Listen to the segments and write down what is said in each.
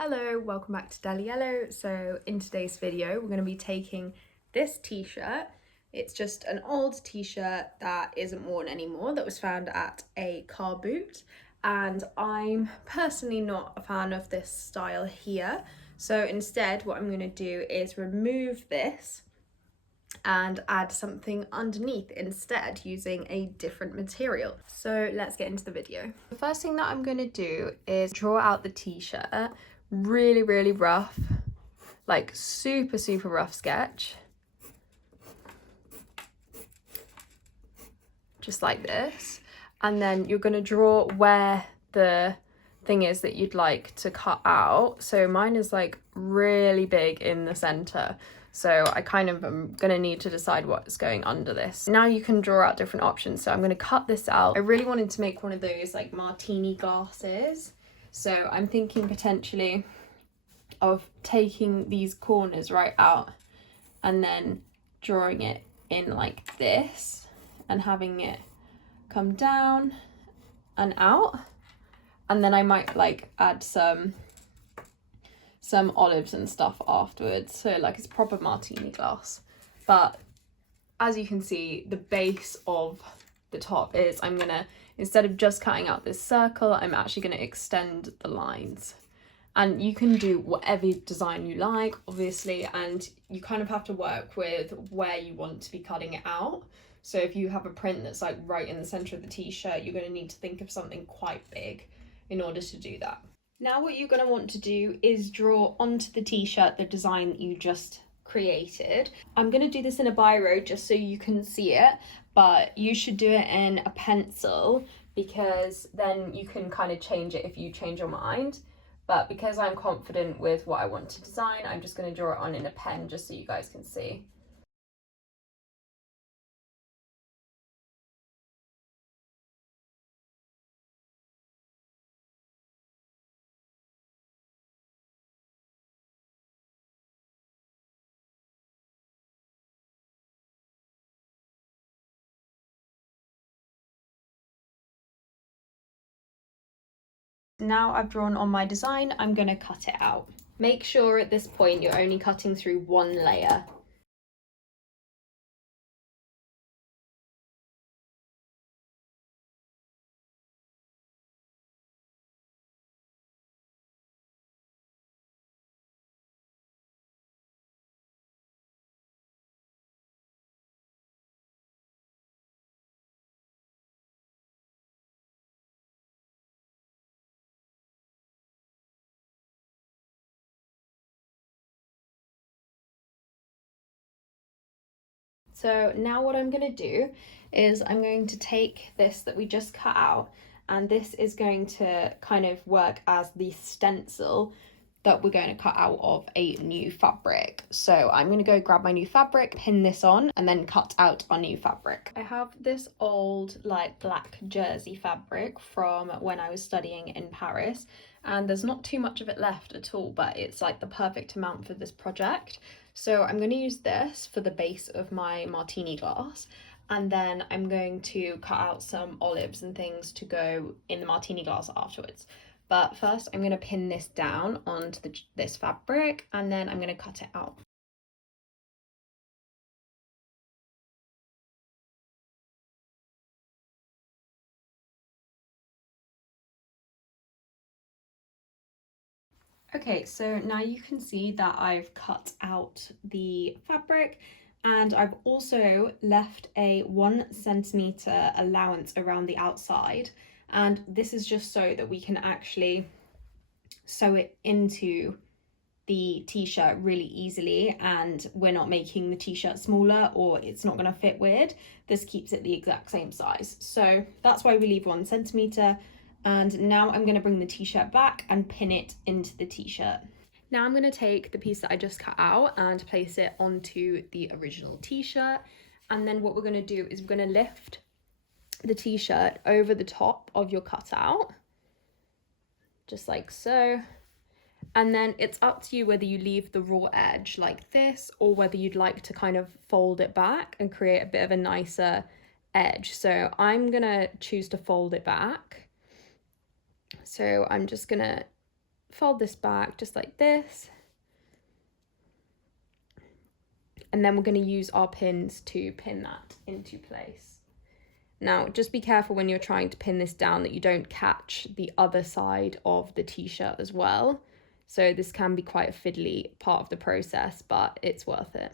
Hello, welcome back to Della. So in today's video, we're going to be taking this t-shirt. It's just an old t-shirt that isn't worn anymore, that was found at a car boot. And I'm personally not a fan of this style here. So instead, what I'm going to do is remove this and add something underneath instead using a different material. So let's get into the video. The first thing that I'm going to do is draw out the t-shirt. Really rough, like super rough sketch, just like this. And then you're going to draw where the thing is that you'd like to cut out. So mine is like really big in the center, so I kind of am going to need to decide what's going under this. Now you can draw out different options, so I'm going to cut this out. I really wanted to make one of those like martini glasses, so I'm thinking potentially of taking these corners right out and then drawing it in like this and having it come down and out. And then I might like add some olives and stuff afterwards, so like it's proper martini glass. But as you can see, the base of the top is, I'm gonna, instead of just cutting out this circle, I'm actually gonna extend the lines. And you can do whatever design you like, obviously, and you kind of have to work with where you want to be cutting it out. So if you have a print that's like right in the center of the t-shirt, you're going to need to think of something quite big in order to do that. Now what you're going to want to do is draw onto the t-shirt the design that you just created. I'm going to do this in a biro just so you can see it, but you should do it in a pencil because then you can kind of change it if you change your mind. But because I'm confident with what I want to design, I'm just going to draw it on in a pen just so you guys can see. Now I've drawn on my design, I'm going to cut it out. Make sure at this point you're only cutting through one layer. So now what I'm going to do is I'm going to take this that we just cut out, and this is going to kind of work as the stencil that we're going to cut out of a new fabric. So I'm going to go grab my new fabric, pin this on, and then cut out our new fabric. I have this old like black jersey fabric from when I was studying in Paris, and there's not too much of it left at all, but it's like the perfect amount for this project. So I'm going to use this for the base of my martini glass, and then I'm going to cut out some olives and things to go in the martini glass afterwards. But first I'm going to pin this down onto this fabric, and then I'm going to cut it out. Okay, so now you can see that I've cut out the fabric, and I've also left a 1 centimeter allowance around the outside, and this is just so that we can actually sew it into the t-shirt really easily, and we're not making the t-shirt smaller or it's not going to fit weird. This keeps it the exact same size, so that's why we leave 1 centimeter. And now I'm going to bring the t-shirt back and pin it into the t-shirt. Now I'm going to take the piece that I just cut out and place it onto the original t-shirt, and then what we're going to do is we're going to lift the t-shirt over the top of your cutout, just like so. And then it's up to you whether you leave the raw edge like this or whether you'd like to kind of fold it back and create a bit of a nicer edge. So I'm gonna choose to fold it back. So I'm just gonna fold this back just like this. And then we're going to use our pins to pin that into place. Now, just be careful when you're trying to pin this down that you don't catch the other side of the t-shirt as well. So this can be quite a fiddly part of the process, but it's worth it.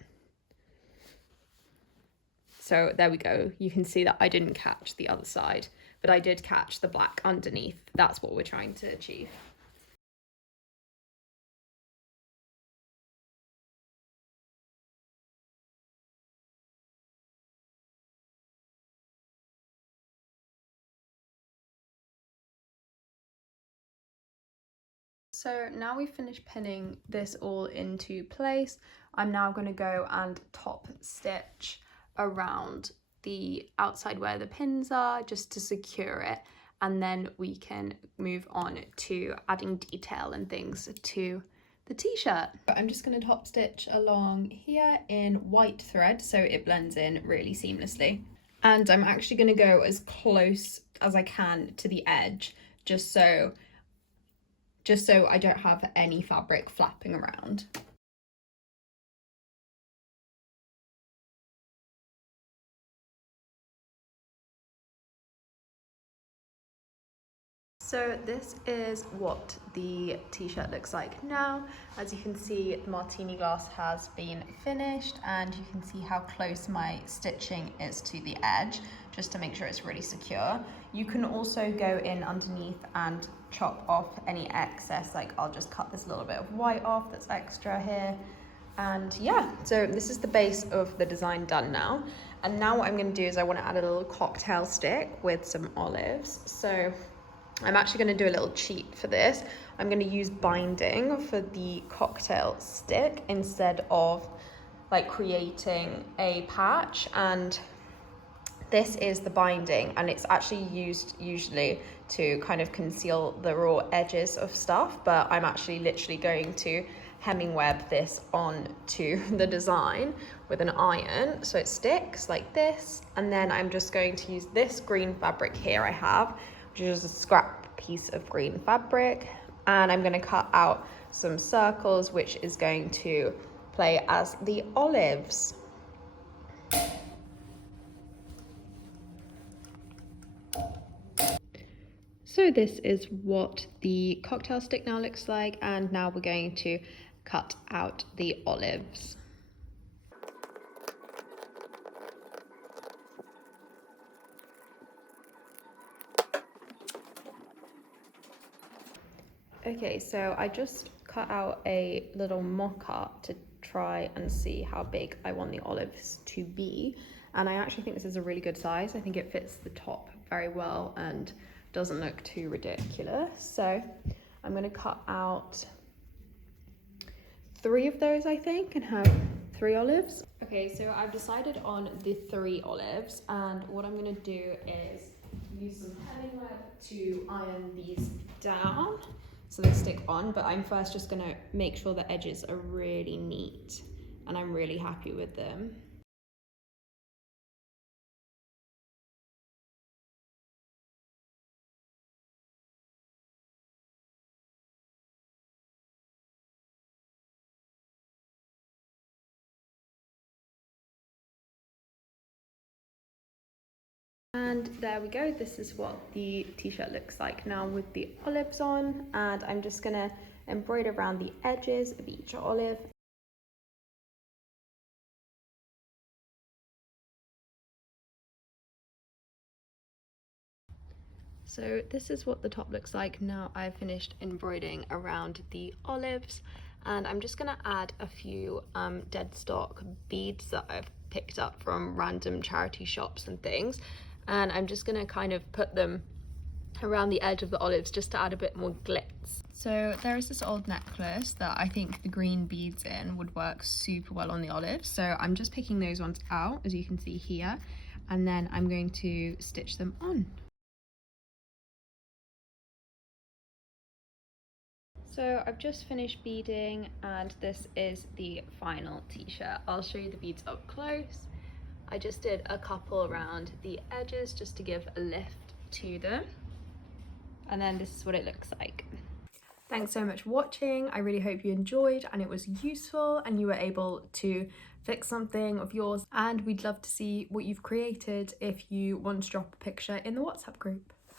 So there we go. You can see that I didn't catch the other side, but I did catch the black underneath. That's what we're trying to achieve. So now we've finished pinning this all into place, I'm now going to go and top stitch around the outside where the pins are just to secure it, and then we can move on to adding detail and things to the t-shirt. I'm just going to top stitch along here in white thread so it blends in really seamlessly. And I'm actually going to go as close as I can to the edge just so I don't have any fabric flapping around. So this is what the t-shirt looks like now. As you can see, the martini glass has been finished, and you can see how close my stitching is to the edge, just to make sure it's really secure. You can also go in underneath and chop off any excess, like I'll just cut this little bit of white off that's extra here. And yeah, so this is the base of the design done now. And now what I'm going to do is I want to add a little cocktail stick with some olives. So I'm actually going to do a little cheat for this. I'm going to use binding for the cocktail stick instead of like creating a patch, and this is the binding, and it's actually used usually to kind of conceal the raw edges of stuff, but I'm actually literally going to hemming web this onto the design with an iron so it sticks like this. And then I'm just going to use this green fabric here I have, which is just a scrap piece of green fabric, and I'm going to cut out some circles which is going to play as the olives. So this is what the cocktail stick now looks like, and now we're going to cut out the olives. Okay, so I just cut out a little mock-up to try and see how big I want the olives to be, and I actually think this is a really good size. I think it fits the top very well and doesn't look too ridiculous. So I'm going to cut out 3 of those, I think, and have 3 olives. Okay, so I've decided on the 3 olives, and what I'm going to do is use some hemming web to iron these down so they stick on, but I'm first just going to make sure the edges are really neat, and I'm really happy with them. And there we go, this is what the t-shirt looks like now with the olives on, and I'm just gonna embroider around the edges of each olive. So this is what the top looks like now I've finished embroidering around the olives, and I'm just gonna add a few dead stock beads that I've picked up from random charity shops and things. And I'm just going to kind of put them around the edge of the olives just to add a bit more glitz. So there is this old necklace that I think the green beads in would work super well on the olives. So I'm just picking those ones out, as you can see here, and then I'm going to stitch them on. So I've just finished beading, and this is the final t-shirt. I'll show you the beads up close. I just did a couple around the edges just to give a lift to them. And then this is what it looks like. Thanks so much for watching. I really hope you enjoyed and it was useful and you were able to fix something of yours, and we'd love to see what you've created if you want to drop a picture in the WhatsApp group.